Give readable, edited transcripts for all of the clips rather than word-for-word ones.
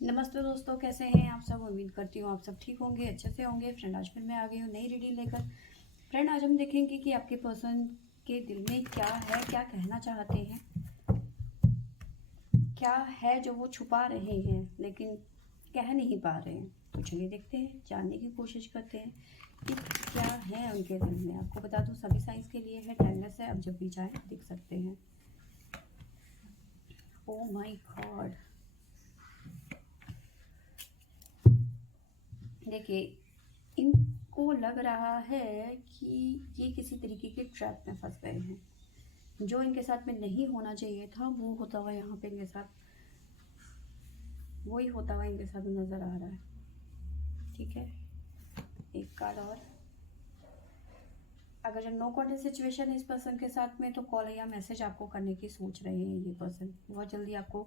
नमस्ते दोस्तों, कैसे हैं आप सब। उम्मीद करती हूँ आप सब ठीक होंगे, अच्छे से होंगे। फ्रेंड, आज फिर मैं आ गई हूँ नई रीडिंग लेकर। फ्रेंड, आज हम देखेंगे कि आपके पर्सन के दिल में क्या है, क्या कहना चाहते हैं, क्या है जो वो छुपा रहे हैं लेकिन कह नहीं पा रहे हैं। तो चलिए देखते हैं, जानने की कोशिश करते हैं कि क्या है उनके दिल में। आपको बता दूँ, सभी साइंस के लिए है, टाइमलेस है, अब जब भी चाहे देख सकते हैं। ओ माय गॉड, देखिए, इनको लग रहा है कि ये किसी तरीके के ट्रैप में फंस गए हैं। जो इनके साथ में नहीं होना चाहिए था वो होता हुआ यहाँ पे इनके साथ, वही होता हुआ इनके साथ नज़र आ रहा है। ठीक है, एक कार्ड और। अगर जो नो कॉन्टेक्ट सिचुएशन है इस पर्सन के साथ में, तो कॉल या मैसेज आपको करने की सोच रहे हैं। ये पर्सन बहुत जल्दी आपको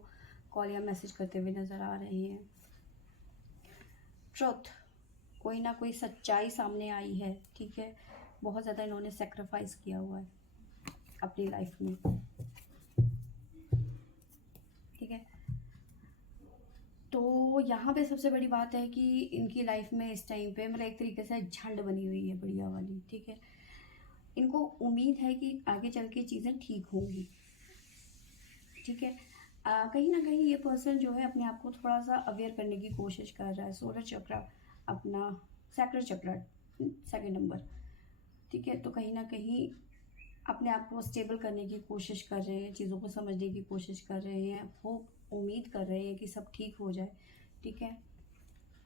कॉल या मैसेज करते हुए नज़र आ रहे हैं। ट्रुथ, कोई ना कोई सच्चाई सामने आई है। ठीक है, बहुत ज़्यादा इन्होंने सेक्रीफाइस किया हुआ है अपनी लाइफ में। ठीक है, तो यहाँ पे सबसे बड़ी बात है कि इनकी लाइफ में इस टाइम पे मतलब एक तरीके से झंड बनी हुई है बढ़िया वाली। ठीक है, इनको उम्मीद है कि आगे चल के चीज़ें ठीक होंगी। ठीक है, कहीं ना कहीं ये पर्सन जो है अपने आप को थोड़ा सा अवेयर करने की कोशिश कर रहा है। सोलर चक्र, अपना सैक्रल चक्र, सेकंड नंबर। ठीक है, तो कहीं ना कहीं अपने आप को स्टेबल करने की कोशिश कर रहे हैं, चीज़ों को समझने की कोशिश कर रहे हैं, वो उम्मीद कर रहे हैं कि सब ठीक हो जाए। ठीक है,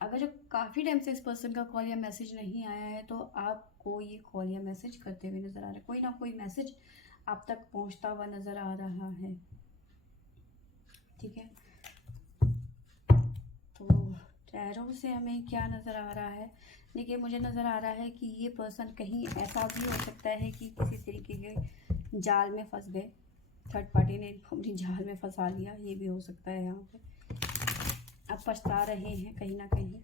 अगर जब काफ़ी टाइम से इस पर्सन का कॉल या मैसेज नहीं आया है, तो आपको ये कॉल या मैसेज करते हुए नज़र आ रहा है। कोई ना कोई मैसेज आप तक पहुंचता हुआ नज़र आ रहा है। ठीक है, तो टैरो से हमें क्या नज़र आ रहा है। देखिए, मुझे नज़र आ रहा है कि ये पर्सन कहीं ऐसा भी हो सकता है कि किसी तरीके के जाल में फंस गए, थर्ड पार्टी ने इनको अपनी जाल में फंसा लिया, ये भी हो सकता है। यहाँ पे अब पछता रहे हैं कहीं ना कहीं।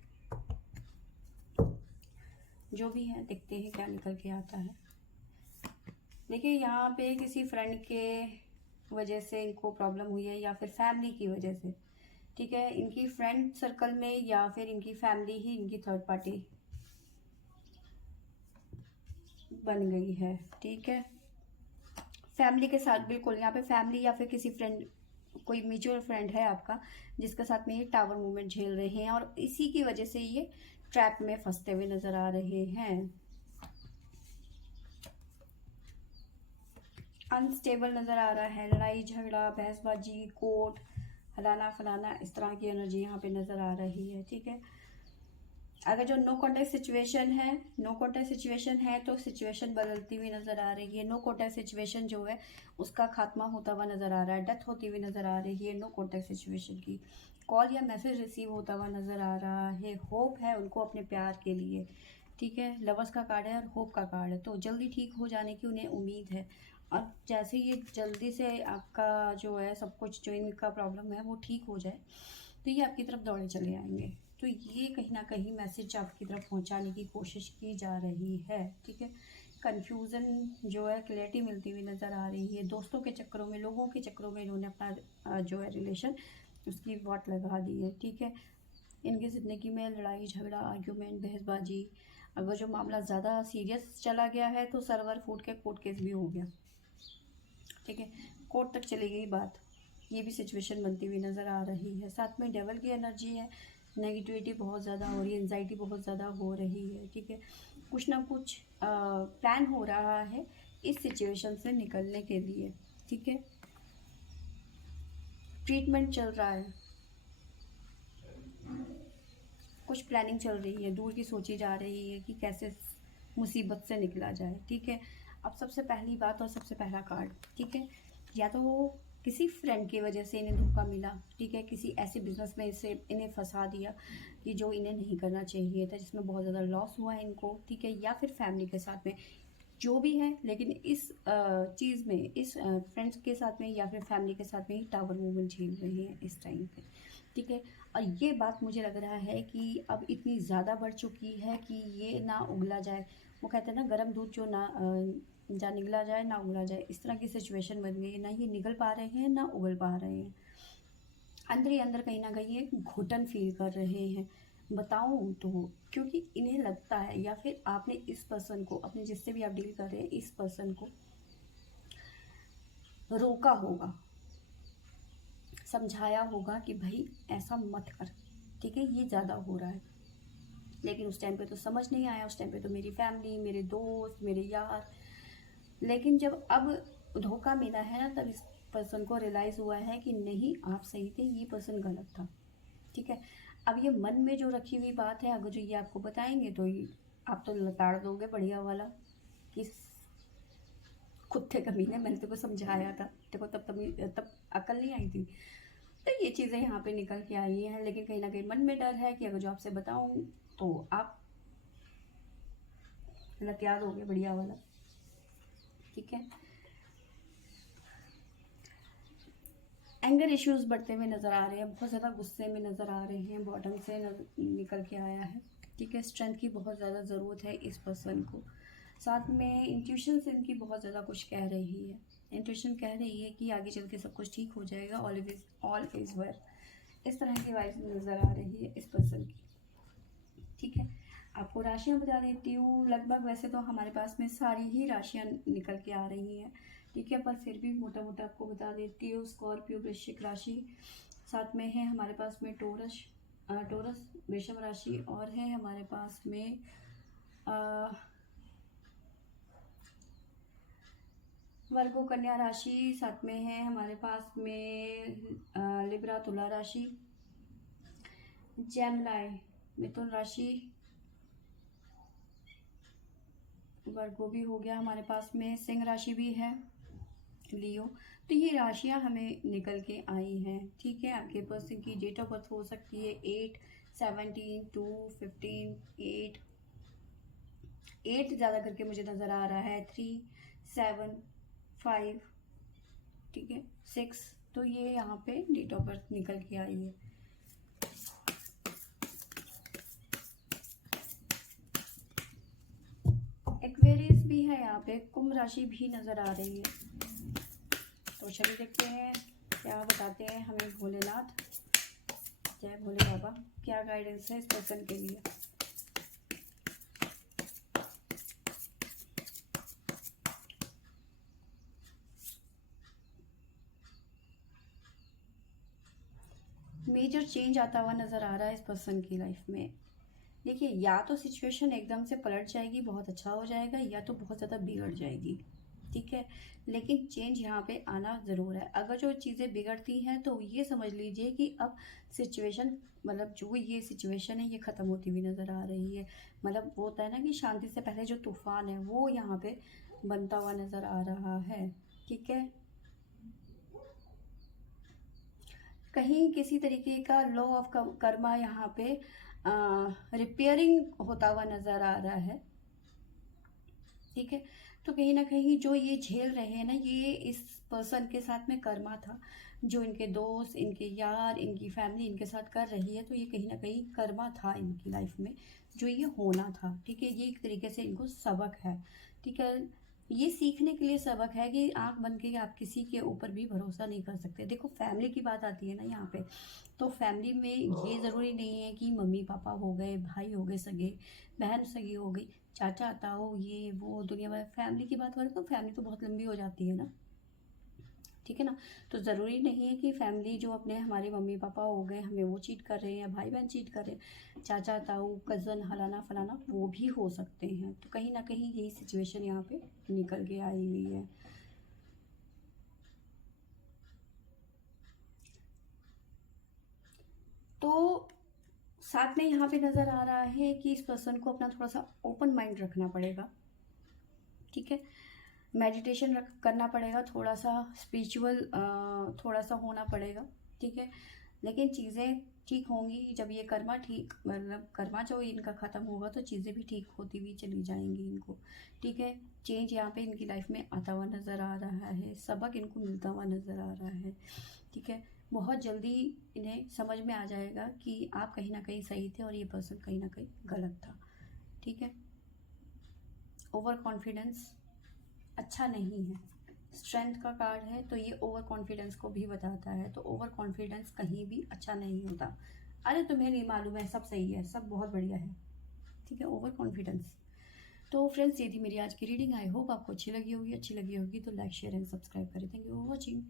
जो भी है, देखते हैं क्या निकल के आता है। देखिए, यहाँ पे किसी फ्रेंड के वजह से इनको प्रॉब्लम हुई है या फिर फैमिली की वजह से। ठीक है, इनकी फ्रेंड सर्कल में या फिर इनकी फैमिली ही इनकी थर्ड पार्टी बन गई है। ठीक है, फैमिली के साथ बिल्कुल, यहाँ पे फैमिली या फिर किसी फ्रेंड, कोई म्यूचुअल फ्रेंड है आपका जिसके साथ में ये टावर मूवमेंट झेल रहे हैं और इसी की वजह से ये ट्रैप में फंसते हुए नजर आ रहे हैं। अनस्टेबल नजर आ रहा है, लड़ाई झगड़ा, बहसबाजी, कोर्ट, फलाना फलाना, इस तरह की एनर्जी यहाँ पे नजर आ रही है। ठीक है, अगर जो नो कॉन्टेक्ट सिचुएशन है, नो कॉन्टेक्ट सिचुएशन है तो सिचुएशन बदलती हुई नजर आ रही है। नो कॉन्टेक्ट सिचुएशन जो है उसका खात्मा होता हुआ नजर आ रहा है, डेथ होती हुई नजर आ रही है। नो कॉन्टेक्ट सिचुएशन की कॉल या मैसेज रिसीव होता हुआ नजर आ रहा है। होप है उनको अपने प्यार के लिए। ठीक है, लवर्स का कार्ड है और होप का कार्ड है, तो जल्दी ठीक हो जाने की उन्हें उम्मीद है। और जैसे ये जल्दी से आपका जो है सब कुछ, जो इनका प्रॉब्लम है वो ठीक हो जाए, तो ये आपकी तरफ दौड़े चले आएंगे। तो ये कहीं ना कहीं मैसेज आपकी तरफ पहुंचाने की कोशिश की जा रही है। ठीक है, कन्फ्यूज़न जो है क्लैरिटी मिलती हुई नज़र आ रही है। दोस्तों के चक्करों में, लोगों के चक्करों में इन्होंने अपना जो है रिलेशन, उसकी वाट लगा दी है। ठीक है, इनकी ज़िंदगी में लड़ाई झगड़ा, आर्ग्यूमेंट, बहसबाजी, अगर जो मामला ज़्यादा सीरियस चला गया है तो सर्वर फूट के कोर्ट केस भी हो गया। ठीक है, कोर्ट तक चली गई बात, ये भी सिचुएशन बनती हुई नज़र आ रही है। साथ में डेवल की एनर्जी है, नेगेटिविटी बहुत ज़्यादा हो रही है, एंजाइटी बहुत ज़्यादा हो रही है। ठीक है, कुछ ना कुछ प्लान हो रहा है इस सिचुएशन से निकलने के लिए। ठीक है, ट्रीटमेंट चल रहा है, कुछ प्लानिंग चल रही है, दूर की सोची जा रही है कि कैसे मुसीबत से निकला जाए। ठीक है, अब सबसे पहली बात और सबसे पहला कार्ड, ठीक है, या तो वो किसी फ्रेंड की वजह से इन्हें धोखा मिला। ठीक है, किसी ऐसे बिजनेस में इसे इन्हें फंसा दिया कि जो इन्हें नहीं करना चाहिए था, जिसमें बहुत ज़्यादा लॉस हुआ है इनको। ठीक है, या फिर फैमिली के साथ में, जो भी है, लेकिन इस चीज़ में, इस फ्रेंड्स के साथ में या फिर फैमिली के साथ में ही टावर मूवमेंट झेल रहे हैं इस टाइम पे। ठीक है, और ये बात मुझे लग रहा है कि अब इतनी ज़्यादा बढ़ चुकी है कि ये ना उगला जाए। वो कहते हैं ना, गर्म दूध जो ना जा निगला जाए ना उगला जाए, इस तरह की सिचुएशन बन गई है। ना ये निगल पा रहे हैं ना उगल पा रहे हैं। अंदर ही अंदर कहीं ना कहीं एक घुटन फील कर रहे हैं। बताऊं तो क्योंकि इन्हें लगता है, या फिर आपने इस पर्सन को, अपने जिससे भी आप डील कर रहे हैं, इस पर्सन को रोका होगा, समझाया होगा कि भाई ऐसा मत कर, ठीक है, ये ज़्यादा हो रहा है। लेकिन उस टाइम पे तो समझ नहीं आया, उस टाइम पे तो मेरी फैमिली, मेरे दोस्त, मेरे यार, लेकिन जब अब धोखा मिला है ना, तब इस पर्सन को रियलाइज़ हुआ है कि नहीं, आप सही थे, ये पर्सन गलत था, ठीक है। अब ये मन में जो रखी हुई बात है, अगर जो ये आपको बताएंगे तो ये आप तो लताड़ दोगे बढ़िया वाला कि कुत्ते कमीने, मैंने तेको समझाया था, देखो तब अकल नहीं आई थी। तो ये चीज़ें यहाँ पे निकल के आई हैं, लेकिन कहीं ना कहीं मन में डर है कि अगर जो आपसे बताऊँ तो आप लतिया दोगे बढ़िया वाला, ठीक है। एंगर इश्यूज बढ़ते हुए नज़र आ रहे हैं, बहुत ज़्यादा गुस्से में नज़र आ रहे हैं, बॉटम से निकल के आया है, ठीक है। स्ट्रेंथ की बहुत ज़्यादा ज़रूरत है इस पर्सन को। साथ में इंट्यूशन से इनकी बहुत ज़्यादा कुछ कह रही है, इंट्यूशन कह रही है कि आगे चल के सब कुछ ठीक हो जाएगा, ऑल इज़ वेल, इस तरह की वाइब नज़र आ रही है इस पर्सन की, ठीक है। आपको राशियाँ बता देती हूँ, लगभग वैसे तो हमारे पास में सारी ही राशियाँ निकल के आ रही हैं, ठीक है, पर फिर भी मोटा मोटा आपको बता देती हूँ। स्कॉर्पियो वृश्चिक राशि, साथ में है हमारे पास में टोरस वृषभ राशि, और है हमारे पास में वर्गो कन्या राशि, साथ में है हमारे पास में लिब्रा तुला राशि, जेमिनी मिथुन राशि, वर्गो भी हो गया हमारे पास में, सिंह राशि भी है, लियो। तो ये राशियां हमें निकल के आई हैं, ठीक है। आपके पर्सन की डेट ऑफ बर्थ हो सकती है 8, 17, 2, 15, 8 ज़्यादा करके मुझे नज़र आ रहा है, 3, 7, 5, ठीक है, 6। तो ये यहाँ पे डेट ऑफ बर्थ निकल के आई है। एक्वेरियस भी है यहाँ पे, कुंभ राशि भी नज़र आ रही है। तो चलिए देखते हैं क्या बताते हैं हमें भोलेनाथ, जय भोले बाबा, क्या गाइडेंस है इस पर्सन के लिए। मेजर चेंज आता हुआ नज़र आ रहा है इस पर्सन की लाइफ में। देखिए, या तो सिचुएशन एकदम से पलट जाएगी, बहुत अच्छा हो जाएगा, या तो बहुत ज़्यादा बिगड़ जाएगी, ठीक है। लेकिन चेंज यहाँ पे आना ज़रूर है। अगर जो चीज़ें बिगड़ती हैं तो ये समझ लीजिए कि अब सिचुएशन, मतलब जो ये सिचुएशन है ये ख़त्म होती हुई नज़र आ रही है। मतलब वो होता है ना कि शांति से पहले जो तूफान है वो यहाँ पे बनता हुआ नज़र आ रहा है, ठीक है। कहीं किसी तरीके का लॉ ऑफ कर्मा यहाँ पे रिपेयरिंग होता हुआ नज़र आ रहा है, ठीक है। तो कहीं ना कहीं जो ये झेल रहे हैं ना, ये इस पर्सन के साथ में कर्मा था, जो इनके दोस्त, इनके यार, इनकी फैमिली इनके साथ कर रही है, तो ये कहीं ना कहीं कर्मा था इनकी लाइफ में, जो ये होना था, ठीक है। ये एक तरीके से इनको सबक है, ठीक है। ये सीखने के लिए सबक है कि आंख बंद के आप किसी के ऊपर भी भरोसा नहीं कर सकते। देखो, फैमिली की बात आती है ना यहाँ पे, तो फैमिली में ये ज़रूरी नहीं है कि मम्मी पापा हो गए, भाई हो गए सगे, बहन सगी हो गई, चाचा ताऊ, ये वो दुनिया भर फैमिली की बात करें तो फैमिली तो बहुत लंबी हो जाती है ना, ठीक है ना। तो ज़रूरी नहीं है कि फैमिली जो अपने हमारे मम्मी पापा हो गए, हमें वो चीट कर रहे हैं, या भाई बहन चीट कर रहे हैं, चाचा ताऊ कज़न हलाना फलाना वो भी हो सकते हैं। तो कहीं ना कहीं यही सिचुएशन यहाँ पे निकल के आई हुई है। तो साथ में यहाँ पे नज़र आ रहा है कि इस पर्सन को अपना थोड़ा सा ओपन माइंड रखना पड़ेगा, ठीक है। मेडिटेशन करना पड़ेगा, थोड़ा सा स्पिरिचुअल थोड़ा सा होना पड़ेगा, ठीक है। लेकिन चीज़ें ठीक होंगी जब ये कर्मा ठीक, मतलब कर्मा जो इनका ख़त्म होगा तो चीज़ें भी ठीक होती हुई चली जाएंगी इनको, ठीक है। चेंज यहाँ पे इनकी लाइफ में आता हुआ नज़र आ रहा है, सबक इनको मिलता हुआ नज़र आ रहा है, ठीक है। बहुत जल्दी इन्हें समझ में आ जाएगा कि आप कहीं ना कहीं सही थे और ये पर्सन कहीं ना कहीं गलत था, ठीक है। ओवर कॉन्फिडेंस अच्छा नहीं है, स्ट्रेंथ का कार्ड है, तो ये ओवर कॉन्फिडेंस को भी बताता है। तो ओवर कॉन्फिडेंस कहीं भी अच्छा नहीं होता। अरे तुम्हें नहीं मालूम है, सब सही है, सब बहुत बढ़िया है, ठीक है, ओवर कॉन्फिडेंस। तो फ्रेंड्स, ये थी मेरी आज की रीडिंग। आई होप आपको अच्छी लगी होगी। अच्छी लगी होगी तो लाइक शेयर एंड सब्सक्राइब करें। Thank you for watching.